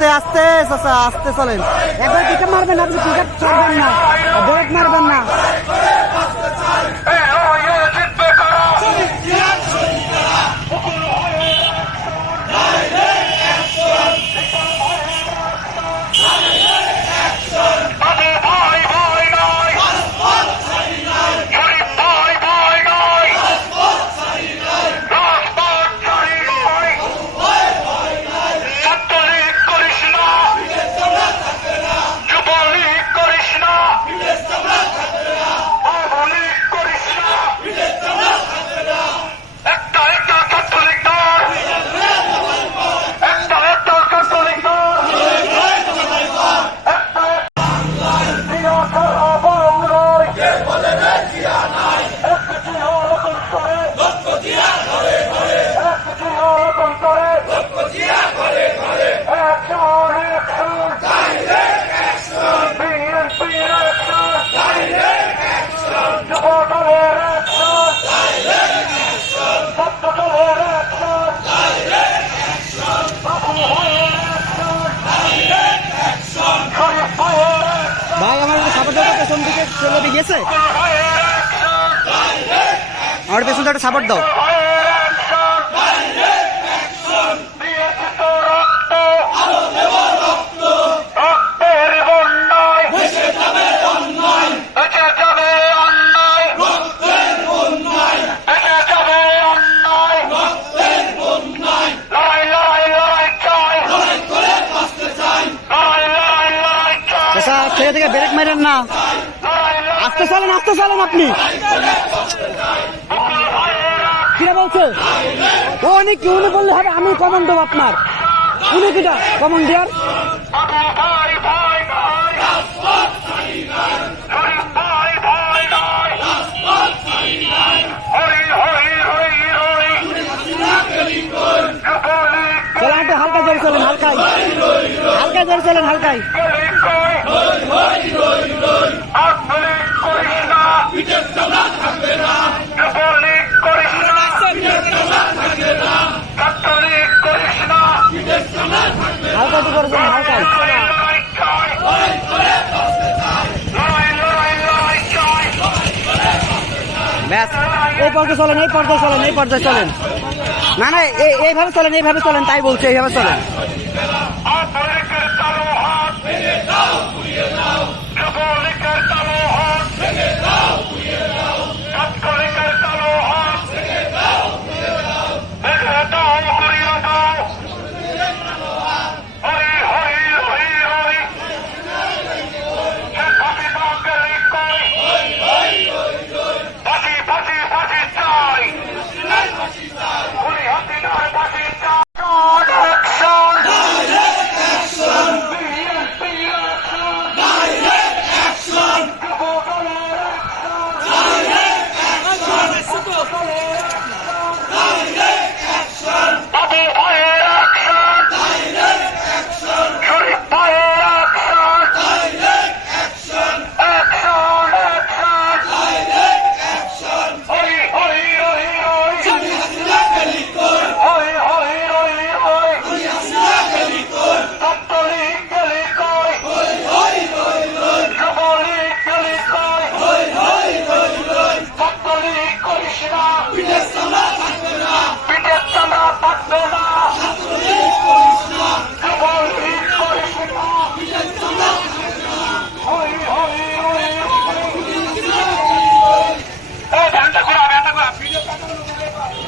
আস্তে আস্তে চাচা আস্তে চলেন। একবার পিক মারবেন, আপনি পিক ছাড়বেন না, ব্রেক মারবেন না। ভাই আমার সাপোর্ট দাও, পেছন দিকে চলে গিয়েছে, আমার পেছন থেকে সাপোর্ট দাও। ছেলে থেকে ব্রেক মারেন না, আস্তে চলেন আপনি। কিরা বলছে ও অনেক উনি বললে হবে, আমি কমন দেবো আপনার। উনি কিটা কমন দেওয়ার? চলেন একটু হালকা জোরে চলেন, হালকা জোরে চলেন, হালকায়। হালকা করে চলেন, হালকায়। ব্যাস, এই পর্যায়ে চলেন। না এইভাবে চলেন, তাই বলছে, এইভাবে চলেন।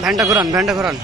ভ্যানটা ঘুরান